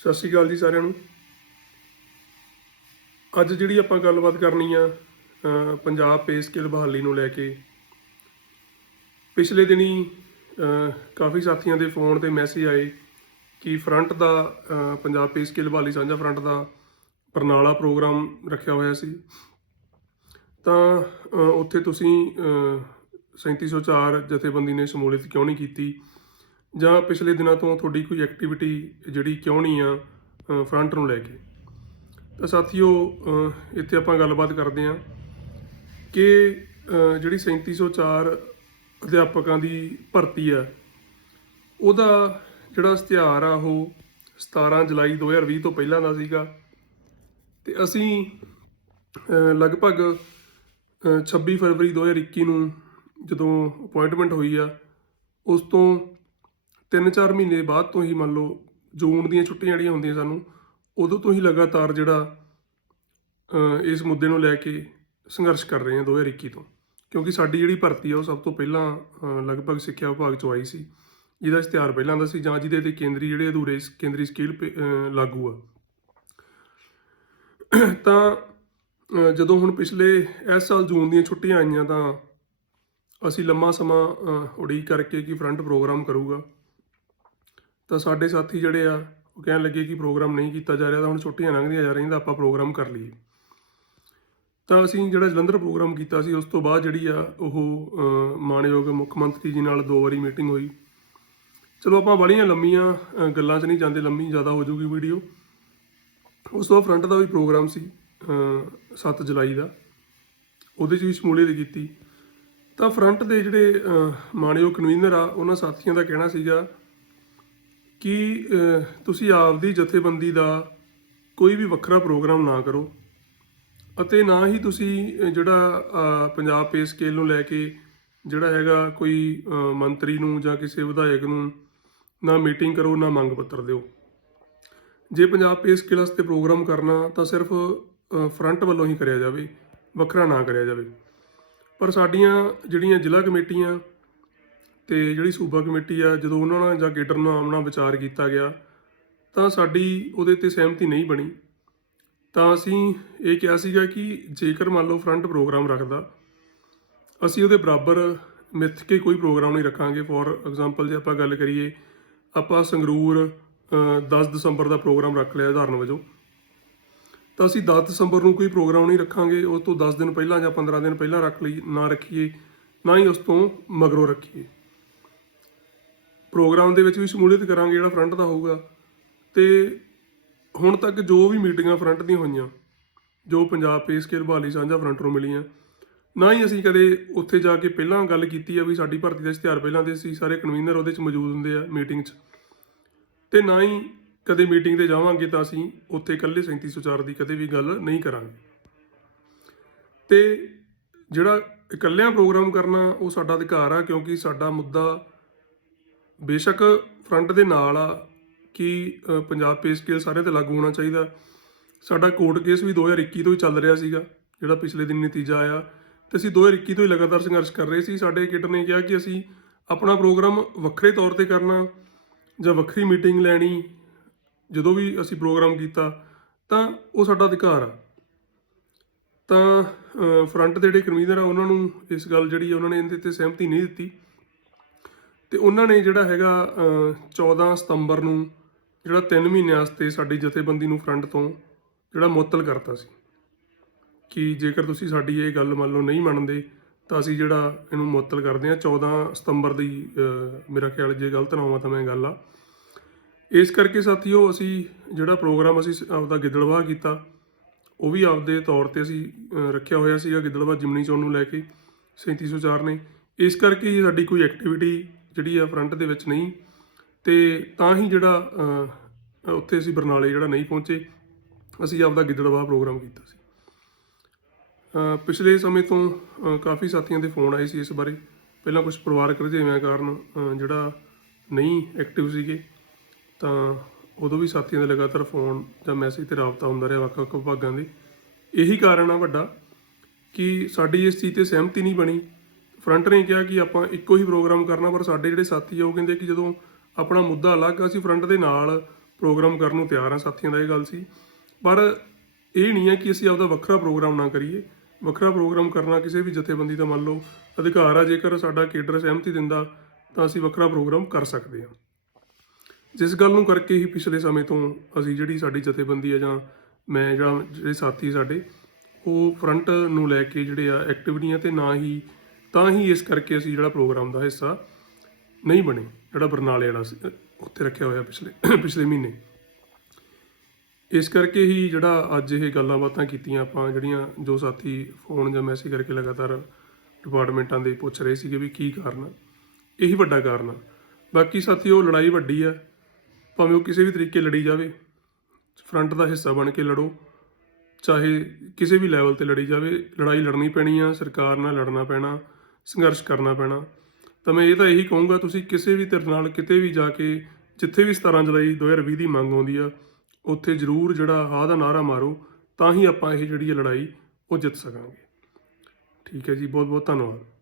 ਸਤਿ ਸ਼੍ਰੀ ਅਕਾਲ ਜੀ ਸਾਰਿਆਂ ਨੂੰ। ਅੱਜ ਜਿਹੜੀ ਆਪਾਂ ਗੱਲਬਾਤ ਕਰਨੀ ਆ ਪੰਜਾਬ ਪੇ ਸਕੇਲ ਬਹਾਲੀ ਨੂੰ ਲੈ ਕੇ, ਪਿਛਲੇ ਦਿਨੀ ਕਾਫੀ ਸਾਥੀਆਂ ਦੇ ਫੋਨ ਤੇ ਮੈਸੇਜ ਆਏ ਕਿ ਫਰੰਟ ਦਾ ਪੰਜਾਬ ਪੇ ਸਕੇਲ ਬਹਾਲੀ ਸਾਂਝਾ ਫਰੰਟ ਦਾ ਬਰਨਾਲਾ ਪ੍ਰੋਗਰਾਮ ਰੱਖਿਆ ਹੋਇਆ ਸੀ। ਤਾਂ ਉੱਥੇ ਤੁਸੀਂ, ਅਹ 3704 ਜਥੇਬੰਦੀ ਨੇ ਸ਼ਮੂਲੀਅਤ ਕਿਉਂ ਨਹੀਂ ਕੀਤੀ? ਜਾਂ ਪਿਛਲੇ ਦਿਨਾਂ ਤੋਂ ਤੁਹਾਡੀ ਕੋਈ ਐਕਟੀਵਿਟੀ ਜਿਹੜੀ ਕਿਉਂ ਨਹੀਂ ਆ ਫਰੰਟ ਨੂੰ ਲੈ ਕੇ? ਤਾਂ ਸਾਥੀਓ ਇੱਥੇ ਆਪਾਂ ਗੱਲਬਾਤ ਕਰਦੇ ਹਾਂ ਕਿ, ਅਹ, ਜਿਹੜੀ 3704 ਅਧਿਆਪਕਾਂ ਦੀ ਭਰਤੀ ਆ, ਉਹਦਾ ਜਿਹੜਾ ਇਸ਼ਤਿਹਾਰ ਆ, ਉਹ 17 ਜੁਲਾਈ 2020 ਤੋਂ ਪਹਿਲਾਂ ਦਾ ਸੀਗਾ। ਤੇ ਅਸੀਂ, ਅਹ, ਲਗਭਗ, ਅਹ 26 ਫਰਵਰੀ 2021 ਨੂੰ ਜਦੋਂ ਅਪਾਇੰਟਮੈਂਟ ਹੋਈ ਆ, ਉਸ ਤੋਂ 3-4 ਮਹੀਨੇ ਬਾਅਦ ਤੋਂ ਹੀ ਮੰਨ ਲਓ ਜੂਨ ਦੀਆਂ ਛੁੱਟੀਆਂ ਜਿਹੜੀਆਂ ਹੁੰਦੀਆਂ ਸਾਨੂੰ, ਉਦੋਂ ਤੋਂ ਹੀ ਲਗਾਤਾਰ ਜਿਹੜਾ ਇਸ ਮੁੱਦੇ ਨੂੰ ਲੈ ਕੇ ਸੰਘਰਸ਼ ਕਰ ਰਹੇ ਹਾਂ 2021 ਤੋਂ। ਕਿਉਂਕਿ ਸਾਡੀ ਜਿਹੜੀ ਭਰਤੀ ਆ ਉਹ ਸਭ ਤੋਂ ਪਹਿਲਾਂ ਲਗਭਗ ਸਿੱਖਿਆ ਵਿਭਾਗ ਚੋਂ ਆਈ ਸੀ। ਜਿਹਦਾ ਇਸ਼ਤਿਹਾਰ ਪਹਿਲਾਂ ਦਾ ਸੀ, ਜਾਂ ਜਿਹਦੇ ਤੇ ਕੇਂਦਰੀ ਜਿਹੜੇ ਅਧੂਰੇ ਕੇਂਦਰੀ ਸਕੇਲ ਪੇ- ਲਾਗੂ ਆ। ਤਾਂ ਜਦੋਂ ਹੁਣ ਪਿਛਲੇ ਇਸ ਸਾਲ ਜੂਨ ਦੀਆਂ ਛੁੱਟੀਆਂ ਆਈਆਂ ਤਾਂ ਅਸੀਂ ਲੰਮਾ ਸਮਾਂ ਉਡੀਕ ਕਰਕੇ ਕਿ ਫਰੰਟ ਪ੍ਰੋਗਰਾਮ ਕਰੂਗਾ। ਤਾਂ ਸਾਡੇ ਸਾਥੀ ਜਿਹੜੇ ਆ ਉਹ ਕਹਿਣ ਲੱਗੇ ਕਿ ਪ੍ਰੋਗਰਾਮ ਨਹੀਂ ਕੀਤਾ ਜਾ ਰਿਹਾ ਤਾਂ ਹੁਣ ਛੁੱਟੀਆਂ ਲੰਘਦੀਆਂ ਜਾ ਰਹੀਆਂ ਤਾਂ ਆਪਾਂ ਪ੍ਰੋਗਰਾਮ ਕਰ ਲਈਏ। ਤਾਂ ਅਸੀਂ ਜਿਹੜਾ ਜਲੰਧਰ ਪ੍ਰੋਗਰਾਮ ਕੀਤਾ ਸੀ ਉਸ ਤੋਂ ਬਾਅਦ ਜਿਹੜੀ ਆ ਉਹ ਅਹ, ਮਾਣਯੋਗ ਮੁੱਖ ਮੰਤਰੀ ਜੀ ਨਾਲ ਦੋ ਵਾਰੀ ਮੀਟਿੰਗ ਹੋਈ। ਚਲੋ ਆਪਾਂ ਬੜੀਆਂ ਲੰਮੀਆਂ ਗੱਲਾਂ 'ਚ ਨਹੀਂ ਜਾਂਦੇ ਲੰਮੀ ਜ਼ਿਆਦਾ ਹੋ ਜਾਊਗੀ ਵੀਡੀਓ ਉਸ ਤੋਂ ਫਰੰਟ ਦਾ ਵੀ ਪ੍ਰੋਗਰਾਮ ਸੀ ਅਹ, 7 ਜੁਲਾਈ ਦਾ। ਉਹਦੇ 'ਚ ਵੀ ਸ਼ਮੂਲੀਅਤ ਕੀਤੀ। ਤਾਂ ਫਰੰਟ ਦੇ ਜਿਹੜੇ ਅਹ, ਮਾਣਯੋਗ ਕਨਵੀਨਰ ਆ ਉਹਨਾਂ ਸਾਥੀਆਂ ਦਾ ਕਹਿਣਾ ਸੀਗਾ ਕਿ ਤੁਸੀਂ ਆਪਦੀ ਜਥੇਬੰਦੀ ਦਾ ਕੋਈ ਵੀ ਵੱਖਰਾ ਪ੍ਰੋਗਰਾਮ ਨਾ ਕਰੋ ਅਤੇ ਨਾ ਹੀ ਤੁਸੀਂ ਜਿਹੜਾ ਪੰਜਾਬ ਪੇ ਸਕੇਲ ਨੂੰ ਲੈ ਕੇ ਜਿਹੜਾ ਹੈਗਾ ਕੋਈ ਮੰਤਰੀ ਨੂੰ ਜਾਂ ਕਿਸੇ ਵਿਧਾਇਕ ਨੂੰ ਨਾ ਮੀਟਿੰਗ ਕਰੋ, ਨਾ ਮੰਗ ਪੱਤਰ ਦਿਓ। ਜੇ ਪੰਜਾਬ ਪੇ ਸਕੇਲ ਵਾਸਤੇ ਪ੍ਰੋਗਰਾਮ ਕਰਨਾ ਤਾਂ ਸਿਰਫ ਫਰੰਟ ਵੱਲੋਂ ਹੀ ਕਰਿਆ ਜਾਵੇ, ਵੱਖਰਾ ਨਾ ਕਰਿਆ ਜਾਵੇ। ਪਰ ਸਾਡੀਆਂ ਜਿਹੜੀਆਂ ਜ਼ਿਲ੍ਹਾ ਕਮੇਟੀਆਂ ਤੇ ਜਿਹੜੀ ਸੂਬਾ ਕਮੇਟੀ ਆ ਜਦੋਂ ਉਹਨਾਂ ਨਾਲ ਜਾਂ ਗੇਟਰ ਨਾਲ ਆਮਣਾ ਵਿਚਾਰ ਕੀਤਾ ਗਿਆ ਤਾਂ ਸਾਡੀ ਉਹਦੇ ਤੇ ਸਹਿਮਤੀ ਨਹੀਂ ਬਣੀ। ਤਾਂ ਅਸੀਂ ਇਹ ਕਿਹਾ ਸੀਗਾ ਕਿ ਜੇਕਰ ਮੰਨ ਲਓ ਫਰੰਟ ਪ੍ਰੋਗਰਾਮ ਰੱਖਦਾ ਅਸੀਂ ਉਹਦੇ ਬਰਾਬਰ ਮਿੱਥ ਕੇ ਕੋਈ ਪ੍ਰੋਗਰਾਮ ਨਹੀਂ ਰੱਖਾਂਗੇ। ਫੋਰ ਐਗਜ਼ਾਮਪਲ ਜੇ ਆਪਾਂ ਗੱਲ ਕਰੀਏ ਆਪਾਂ ਸੰਗਰੂਰ ਅਹ, 10 ਦਸੰਬਰ ਦਾ ਪ੍ਰੋਗਰਾਮ ਰੱਖ ਲਿਆ ਉਦਾਹਰਨ ਵਜੋਂ। ਤਾਂ ਅਸੀਂ 10 ਦਸੰਬਰ ਨੂੰ ਕੋਈ ਪ੍ਰੋਗਰਾਮ ਨਹੀਂ ਰੱਖਾਂਗੇ ਉਸ ਤੋਂ 10 ਦਿਨ ਪਹਿਲਾਂ ਜਾਂ 15 ਦਿਨ ਪਹਿਲਾਂ ਰੱਖ ਲਈ ਨਾ ਰੱਖੀਏ ਨਾ ਹੀ ਉਸ ਤੋਂ ਮਗਰੋਂ ਰੱਖੀਏ। ਪ੍ਰੋਗਰਾਮ ਦੇ ਵਿੱਚ ਵੀ ਸ਼ਮੂਲੀਅਤ ਕਰਾਂਗੇ ਜਿਹੜਾ ਫਰੰਟ ਦਾ ਹੋਊਗਾ। ਤੇ ਹੁਣ ਤੱਕ ਜੋ ਵੀ ਮੀਟਿੰਗਾਂ ਫਰੰਟ ਦੀਆਂ ਹੋਈਆਂ, ਜੋ ਪੰਜਾਬ ਪੇ ਸਕੇਲ ਬਹਾਲੀ ਸਾਂਝਾ ਫਰੰਟ ਨੂੰ ਮਿਲੀਆਂ, ਨਾ ਹੀ ਅਸੀਂ ਕਦੇ ਉੱਥੇ ਜਾ ਕੇ ਪਹਿਲਾਂ ਗੱਲ ਕੀਤੀ ਆ ਵੀ ਸਾਡੀ ਭਰਤੀ ਦਾ ਇਸ਼ਤਿਹਾਰ ਪਹਿਲਾਂ ਦੇ ਸੀ ਸਾਰੇ ਕਨਵੀਨਰ ਉਹਦੇ 'ਚ ਮੌਜੂਦ ਹੁੰਦੇ ਆ ਮੀਟਿੰਗ 'ਚ। ਤੇ ਨਾ ਹੀ ਕਦੇ ਮੀਟਿੰਗ ਤੇ ਜਾਵਾਂਗੇ ਤਾਂ ਅਸੀਂ ਉੱਥੇ ਇਕੱਲੇ 3704 ਦੀ ਕਦੇ ਵੀ ਗੱਲ ਨਹੀਂ ਕਰਾਂਗੇ। ਤੇ ਜਿਹੜਾ ਇਕੱਲਿਆਂ ਪ੍ਰੋਗਰਾਮ ਕਰਨਾ ਉਹ ਸਾਡਾ ਅਧਿਕਾਰ ਆ, ਕਿਉਂਕਿ ਸਾਡਾ ਮੁੱਦਾ ਬੇਸ਼ੱਕ ਫਰੰਟ ਦੇ ਨਾਲ ਆ ਕਿ ਪੰਜਾਬ ਪੇ ਸਕੇਲ ਸਾਰਿਆਂ ਤੇ ਲਾਗੂ ਹੋਣਾ ਚਾਹੀਦਾ। ਸਾਡਾ ਕੋਰਟ ਕੇਸ ਵੀ 2021 ਤੋਂ ਹੀ ਚੱਲ ਰਿਹਾ ਸੀਗਾ, ਜਿਹੜਾ ਪਿਛਲੇ ਦਿਨ ਨਤੀਜਾ ਆਇਆ। ਤੇ ਅਸੀਂ 2021 ਤੋਂ ਹੀ ਲਗਾਤਾਰ ਸੰਘਰਸ਼ ਕਰ ਰਹੇ ਸੀ। ਸਾਡੇ ਕਿਟ ਨੇ ਕਿਹਾ ਕਿ ਅਸੀਂ ਆਪਣਾ ਪ੍ਰੋਗਰਾਮ ਵੱਖਰੇ ਤੌਰ ਤੇ ਕਰਨਾ, ਜਾਂ ਵੱਖਰੀ ਮੀਟਿੰਗ ਲੈਣੀ, ਜਦੋਂ ਵੀ ਅਸੀਂ ਪ੍ਰੋਗਰਾਮ ਕੀਤਾ, ਤਾਂ ਉਹ ਸਾਡਾ ਅਧਿਕਾਰ ਆ। ਤਾਂ ਫਰੰਟ ਦੇ ਜਿਹੜੇ ਕਨਵੀਨਰ ਆ, ਉਹਨਾਂ ਨੂੰ ਇਸ ਗੱਲ ਜਿਹੜੀ ਆ, ਉਹਨਾਂ ਨੇ ਇਹਦੇ ਤੇ ਸਹਿਮਤੀ ਨਹੀਂ ਦਿੱਤੀ। ਤੇ ਉਹਨਾਂ ਨੇ ਜਿਹੜਾ ਹੈਗਾ ਅਹ, 14 ਸਤੰਬਰ ਨੂੰ ਜਿਹੜਾ 3 ਮਹੀਨਿਆਂ ਵਾਸਤੇ ਸਾਡੀ ਜਥੇਬੰਦੀ ਨੂੰ ਫਰੰਟ ਤੋਂ ਜਿਹੜਾ ਮੁਅੱਤਲ ਕਰਤਾ ਸੀ। ਕਿ ਜੇਕਰ ਤੁਸੀਂ ਸਾਡੀ ਇਹ ਗੱਲ ਮੰਨ ਲਓ ਨਹੀਂ ਮੰਨਦੇ ਤਾਂ ਅਸੀਂ ਜਿਹੜਾ ਇਹਨੂੰ ਮੁਅੱਤਲ ਕਰਦੇ ਹਾਂ। 14 ਸਤੰਬਰ ਦੀ ਮੇਰਾ ਖਿਆਲ ਜੇ ਗਲਤ ਨਾ ਹੋਵਾਂ ਤਾਂ ਮੈਂ ਗੱਲ ਆ। ਇਸ ਕਰਕੇ ਸਾਥੀਓ ਅਸੀਂ ਜਿਹੜਾ ਪ੍ਰੋਗਰਾਮ ਅਸੀਂ ਸ- ਆਪਦਾ ਗਿੱਦੜਵਾਹ ਕੀਤਾ ਉਹ ਵੀ ਆਪਦੇ ਤੌਰ ਤੇ ਅਸੀਂ ਰੱਖਿਆ ਹੋਇਆ ਸੀਗਾ ਗਿੱਦੜਵਾਹ ਜਿਮਨੀ ਚੋਣ ਨੂੰ ਲੈ ਕੇ 3704 ਨੇ। ਇਸ ਕਰਕੇ ਹੀ ਸਾਡੀ ਕੋਈ ਐਕਟੀਵਿਟੀ ਜਿਹੜੀ ਆ ਫਰੰਟ ਦੇ ਵਿੱਚ ਨਹੀਂ, ਤੇ ਤਾਂ ਹੀ ਜਿਹੜਾ ਉੱਥੇ ਅਸੀਂ ਬਰਨਾਲੇ ਜਿਹੜਾ ਨਹੀਂ ਪਹੁੰਚੇ, ਅਸੀਂ ਆਪਦਾ ਗਿੱਦੜਵਾ ਪ੍ਰੋਗਰਾਮ ਕੀਤਾ ਸੀ। ਪਿਛਲੇ ਸਮੇਂ ਤੋਂ ਕਾਫੀ ਸਾਥੀਆਂ ਦੇ ਫੋਨ ਆਏ ਸੀ ਇਸ ਬਾਰੇ। ਪਹਿਲਾਂ ਕੁਝ ਪਰਿਵਾਰਕ ਰੁਝੇਵਿਆਂ ਕਾਰਨ ਜਿਹੜਾ ਨਹੀਂ ਐਕਟਿਵ ਸੀਗੇ, ਤਾਂ ਉਦੋਂ ਵੀ ਸਾਥੀਆਂ ਦੇ ਲਗਾਤਾਰ ਫੋਨ ਜਾਂ ਮੈਸੇਜ ਤੇ ਰਾਬਤਾ ਹੁੰਦਾ ਰਿਹਾ ਵੱਖ-ਵੱਖ ਵਿਭਾਗਾਂ ਦੇ। ਇਹੀ ਕਾਰਨ ਆ ਵੱਡਾ ਕਿ ਸਾਡੀ ਇਸ ਚੀਜ਼ ਤੇ ਸਹਿਮਤੀ ਨਹੀਂ ਬਣੀ। ਫਰੰਟ ਨੇ ਕਿਹਾ ਕਿ ਆਪਾਂ ਇੱਕੋ ਹੀ ਪ੍ਰੋਗਰਾਮ ਕਰਨਾ, ਪਰ ਸਾਡੇ ਜਿਹੜੇ ਸਾਥੀ ਆ, ਉਹ ਕਹਿੰਦੇ ਕਿ ਜਦੋਂ ਆਪਣਾ ਮੁੱਦਾ ਅਲੱਗ ਆ, ਅਸੀਂ ਫਰੰਟ ਦੇ ਨਾਲ ਪ੍ਰੋਗਰਾਮ ਕਰਨ ਨੂੰ ਤਿਆਰ ਹਾਂ ਸਾਥੀਆਂ ਦਾ ਇਹ ਗੱਲ ਸੀ। ਪਰ ਇਹ ਨਹੀਂ ਹੈ ਕਿ ਅਸੀਂ ਆਪਦਾ ਵੱਖਰਾ ਪ੍ਰੋਗਰਾਮ ਨਾ ਕਰੀਏ। ਵੱਖਰਾ ਪ੍ਰੋਗਰਾਮ ਕਰਨਾ ਕਿਸੇ ਵੀ ਜਥੇਬੰਦੀ ਦਾ ਮੰਨ ਲਓ ਅਧਿਕਾਰ ਆ, ਜੇਕਰ ਸਾਡਾ ਕੇਡਰ ਸਹਿਮਤੀ ਦਿੰਦਾ, ਤਾਂ ਅਸੀਂ ਵੱਖਰਾ ਪ੍ਰੋਗਰਾਮ ਕਰ ਸਕਦੇ ਹਾਂ ਜਿਸ ਗੱਲ ਨੂੰ ਕਰਕੇ ਹੀ ਪਿਛਲੇ ਸਮੇਂ ਤੋਂ ਅਸੀਂ ਜਿਹੜੀ ਸਾਡੀ ਜਥੇਬੰਦੀ ਹੈ ਜਾਂ ਮੈਂ ਜਾਂ ਜਿਹੜੇ ਸਾਥੀ ਸਾਡੇ, ਉਹ ਫਰੰਟ ਨੂੰ ਲੈ ਕੇ ਜਿਹੜੇ ਆ ਐਕਟਿਵ ਨਹੀਂ ਆ ਤੇ ਨਾ ਹੀ ਤਾਂ ਹੀ ਇਸ ਕਰਕੇ ਅਸੀਂ ਜਿਹੜਾ ਪ੍ਰੋਗਰਾਮ ਦਾ ਹਿੱਸਾ ਨਹੀਂ ਬਣੇ ਜਿਹੜਾ ਬਰਨਾਲੇ ਵਾਲਾ ਸੀ, ਉੱਥੇ ਰੱਖਿਆ ਹੋਇਆ ਪਿਛਲੇ ਪਿਛਲੇ ਮਹੀਨੇ। ਇਸ ਕਰਕੇ ਹੀ ਜਿਹੜਾ ਅੱਜ ਇਹ ਗੱਲਾਂ ਬਾਤਾਂ ਕੀਤੀਆਂ ਆਪਾਂ ਜਿਹੜੀਆਂ ਜੋ ਸਾਥੀ ਫੋਨ ਜਾਂ ਮੈਸੇਜ ਕਰਕੇ ਲਗਾਤਾਰ ਡਿਪਾਰਟਮੈਂਟਾਂ ਦੇ ਪੁੱਛ ਰਹੇ ਸੀਗੇ ਵੀ ਕੀ ਕਾਰਨ ਆ ਇਹੀ ਵੱਡਾ ਕਾਰਨ ਆ। ਬਾਕੀ ਸਾਥੀ ਉਹ ਲੜਾਈ ਵੱਡੀ ਆ ਭਾਵੇਂ ਉਹ ਕਿਸੇ ਵੀ ਤਰੀਕੇ ਲੜੀ ਜਾਵੇ ਫਰੰਟ ਦਾ ਹਿੱਸਾ ਬਣ ਕੇ ਲੜੋ ਚਾਹੇ ਕਿਸੇ ਵੀ ਲੈਵਲ ਤੇ ਲੜੀ ਜਾਵੇ ਲੜਾਈ ਲੜਨੀ ਪੈਣੀ ਆ ਸਰਕਾਰ ਨਾਲ ਲੜਨਾ ਪੈਣਾ ਸੰਘਰਸ਼ ਕਰਨਾ ਪੈਣਾ। ਤਾਂ ਮੈਂ ਇਹ ਤਾਂ ਇਹੀ ਕਹੂੰਗਾ, ਤੁਸੀਂ ਕਿਸੇ ਵੀ ਧਿਰ ਨਾਲ ਕਿਤੇ ਵੀ ਜਾ ਕੇ, ਜਿੱਥੇ ਵੀ 17 ਜੁਲਾਈ 2020 ਦੀ ਮੰਗ ਆਉਂਦੀ ਆ, ਉੱਥੇ ਜ਼ਰੂਰ ਜਿਹੜਾ ਹਾਂ ਦਾ ਨਾਰਾ ਮਾਰੋ, ਤਾਂ ਹੀ ਆਪਾਂ ਇਹ ਜਿਹੜੀ ਇਹ ਲੜਾਈ ਉਹ ਜਿੱਤ ਸਕਾਂਗੇ। ਠੀਕ ਹੈ ਜੀ ਬਹੁਤ ਬਹੁਤ ਧੰਨਵਾਦ।